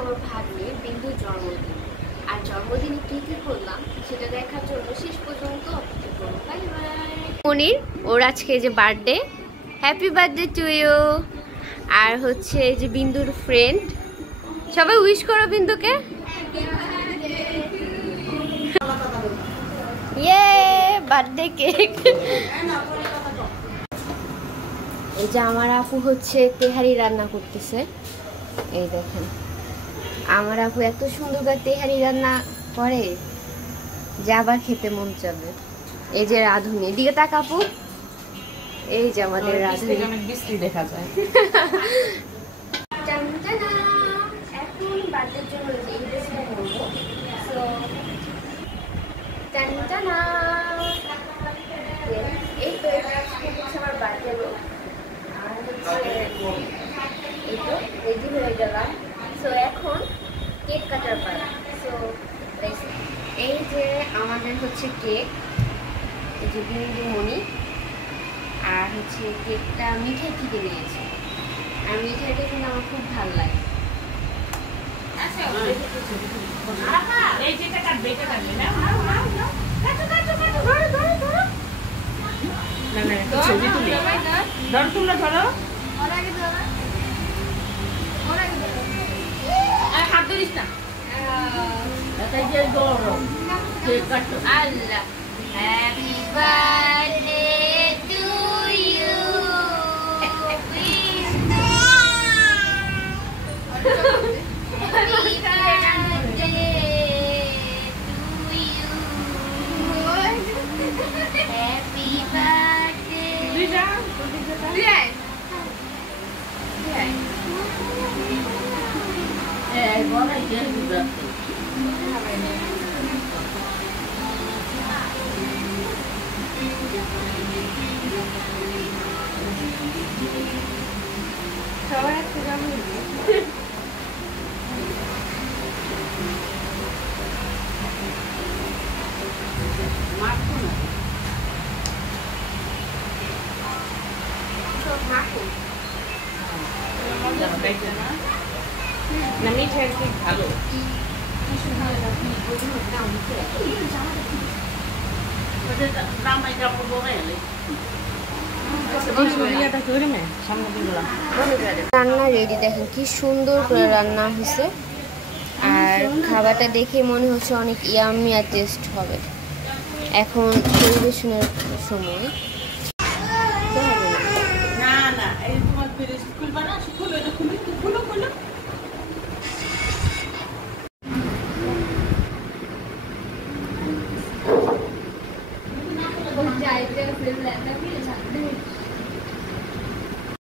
আমার ভাগ্নির বিন্দুর জন্মদিন, আর জন্মদিনে কি কি করলাম সেটা দেখার জন্য শেষ পর্যন্ত অপেক্ষা করুন। Bye bye. মনির ওর আজকে যে birthday, happy birthday to you. আর হচ্ছে যে বিন্দুর ফ্রেন্ড, সবাই উইশ করো বিন্দুকে। ইয়ে বার্থডে কেক। এই যে আমার আপু হচ্ছে তেহারি রান্না করতেছে। এই দেখেন আমার আপু এত সুন্দর করে তেহারি রান্না করে যে আবার খেতে মন চাবে। এই যে রাধুনি, এদিকে তাক আপু। এই যে আমাদের রাধুনি দেখা যায়। এখন বার্থডের জন্য যে ড্রেসটা করবো, সো টানটানা এই তো হচ্ছে আমার বার্থডে লোক। আর হচ্ছে এই তো রেডি হয়ে গেলাম। সো এখন কেক কাটার পালা। সো এই যে আমাদের হচ্ছে কেক, এই যে বিন্দুমণি। আর হচ্ছে কেকটা মিঠাই থেকে নিয়েছে, আর মিঠাইটা কিন্তু আমার খুব ভালো লাগে। হাত ধরিস না। Allah happy birthday to you. Happy birthday to you. Happy birthday. সবার একটা জন্মদিন। না মিঠাই খুব ভালো। রান্না রেডি, দেখেন কি সুন্দর করে রান্না হয়েছে। আর খাবারটা দেখে মনে হচ্ছে অনেক ইয়াম্মি আর টেস্ট হবে। এখন পরিবেশনের সময়।